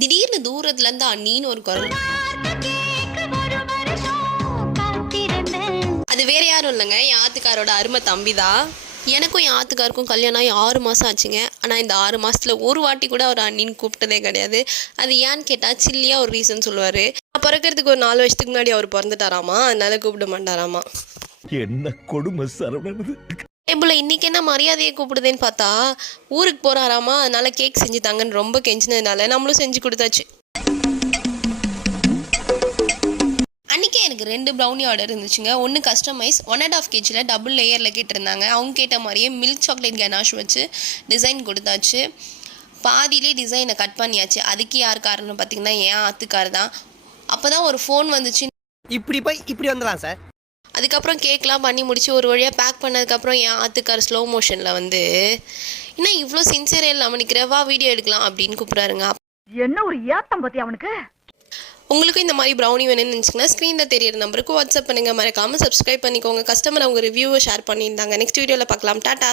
திடீர்னு தூரத்துல இருந்து அண்ணின்னு ஒரு குரல். அது வேற யாரும் இல்லைங்க, என் ஆத்துக்காரோட அருமை தம்பி தான். எனக்கும் என் ஆத்துக்காருக்கும் கல்யாணம் ஆகி 6 மாதம் ஆச்சுங்க. ஆனால் இந்த 6 மாதத்தில் ஒரு வாட்டி கூட அவர் அண்ணின்னு கூப்பிட்டதே கிடையாது. அது ஏன்னு கேட்டால் சில்லியாக ஒரு ரீசன் சொல்லுவார். பிறக்கிறதுக்கு ஒரு 4 வருஷத்துக்கு முன்னாடி அவர் பிறந்துட்டாராமா, அதனால கூப்பிட மாட்டாராமா. என்ன கொடுமை சரவணன். டேபிள் இன்னைக்கு என்ன மரியாதையை கூப்பிடுதேன்னு பார்த்தா ஊருக்கு போகிறாராமா, அதனால கேக் செஞ்சு தாங்கன்னு ரொம்ப கெஞ்சினதுனால நம்மளும் செஞ்சு கொடுத்தாச்சு. அன்றைக்கே எனக்கு 2 ப்ரௌனி ஆர்டர் இருந்துச்சுங்க. ஒன்று கஸ்டமைஸ் 1.5 kg டபுள் லேயரில் கேட்டிருந்தாங்க. அவங்க கேட்ட மாதிரியே மில்க் சாக்லேட் கனாஷ் வச்சு டிசைன் கொடுத்தாச்சு. பாதியிலே டிசைனை கட் பண்ணியாச்சு. அதுக்கு யார் காரணம் பார்த்தீங்கன்னா என் ஆத்துக்கார் தான். அப்போ தான் ஒரு ஃபோன் வந்துச்சு. இப்படி போய் இப்படி வந்துடலாம் சார். அதுக்கப்புறம் கேக்லாம் பண்ணி முடிச்சு ஒரு வழியாக பேக் பண்ணதுக்கப்புறம் என் ஆத்துக்கார் ஸ்லோ மோஷனில் வந்து இன்னும் இவ்வளோ சின்சியராக இல்லாமல் நிற்கிறவா வீடியோ எடுக்கலாம் அப்படின்னு கூப்பிட்றாருங்க. என்ன ஒரு ஏத்தம் பத்தி அவனுக்கு. உங்களுக்கும் இந்த மாதிரி ப்ரௌனி வேணும்னு நினச்சிங்கன்னா ஸ்க்ரீனில் தெரியிற நம்பருக்கு வாட்ஸ்அப் பண்ணுங்கள். மறக்காமல் சப்ஸ்கிரைப் பண்ணிக்கோங்க. கஸ்டமர் அவங்க ரிவ்யூவை ஷேர் பண்ணியிருந்தாங்க. நெக்ஸ்ட் வீடியோவில் பார்க்கலாம். டாட்டா.